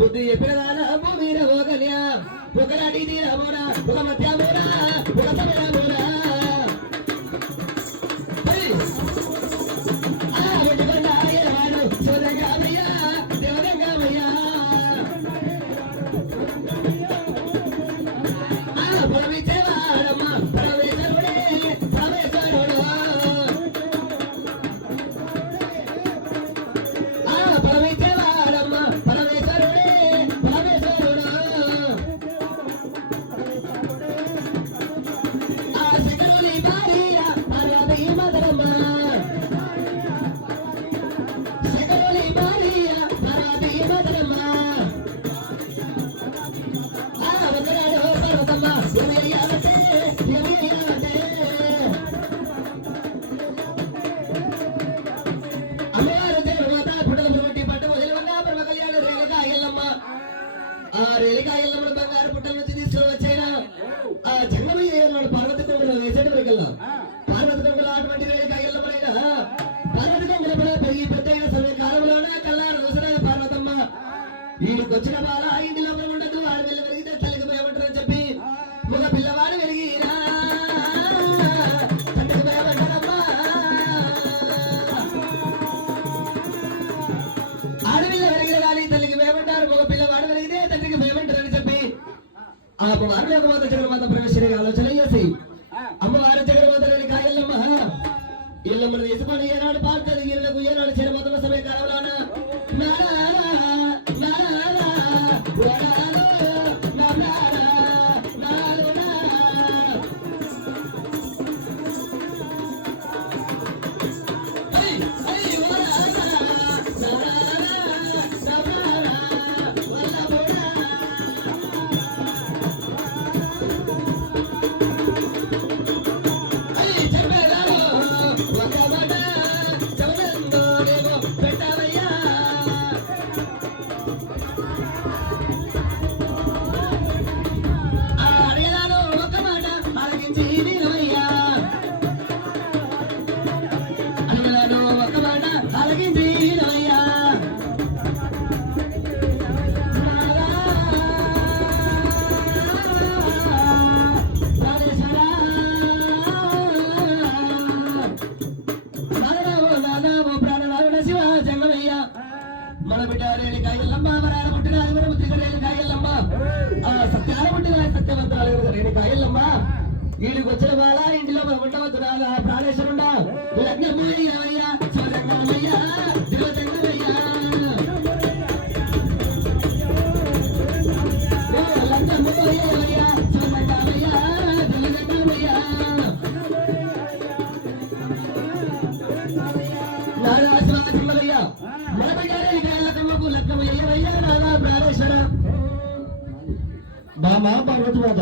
బుద్ధి చెప్పినదానా భూమిర ఓగల్యా ఒక నాటి తీరమోరా ఒక మధ్యమోరా ఒక సమయమోరా ఒడ్డుకొండాడు సోదంగామయ్యా దేవదంగామయ్యా పొలమిచ్చేవాడమ్మ పరమేశ్వరుడే పరమేశ్వరుడు రేలికాయల్లో బంగారు పుట్టల నుంచి తీసుకుని వచ్చాయినా ఆ జంగమయ్య పార్వతి కొంగలు వేసేటి వరకల్లా పార్వతి కొంగలు అటువంటి రేలికాయల్లో పార్వతి కొంగలు కూడా పెరిగి పెద్దయిన సమయ కాలంలోన కల్లారు చూసినది పార్వతమ్మ వీడికొచ్చిన బాల ఇంటిలో ఉండదు ఆరు పిల్ల పెరిగితే తల్లికి భయపడతారని చెప్పి ఒక పిల్లవాడు పెరిగిరా తండ్రికి భయపడ్డారమ్మా ఆడపిల్ల పెరిగిన కానీ తల్లికి భయపడ్డారు ఒక పిల్లవాడు పెరిగితే తండ్రికి భయపడ్డారని చెప్పి ఆ అమ్మవారు లోకమాత జగన్మాత ప్రవేశించే ఆలోచన చేసి అమ్మవారు జగన్మాత కాయల్లమ్మ ఇళ్ళమ్మను తీసుకొని ఏనాడు పార్తది ఇళ్ళకు ఏనాడు చిరమతుల సమయ కాలంలోన మన బిడ్డ రేణికాయల్లమ్మ వరాల పుట్టిన ముద్రిక రేణికాయల్లమ్మ సత్యాల పుట్టిన సత్యవంతురాలు రేణికాయల్లమ్మ వీడికి వచ్చిన వాళ్ళ ఇంటిలో మన ఉండవద్దురాగా ప్రాణేశ్వరుండా లగ్నమయ్యా శివజంగమయ్యా శివజంగమయ్యా లగ్నమయ్యా శివజంగమయ్యా శివజంగమయ్యా నారా శివజంగమయ్యా మన బిడ్డ రేణికాయల్లమ్మకు లగ్నమయ్యా నారా ప్రాణేశ్వర బామా పార్వతి మాత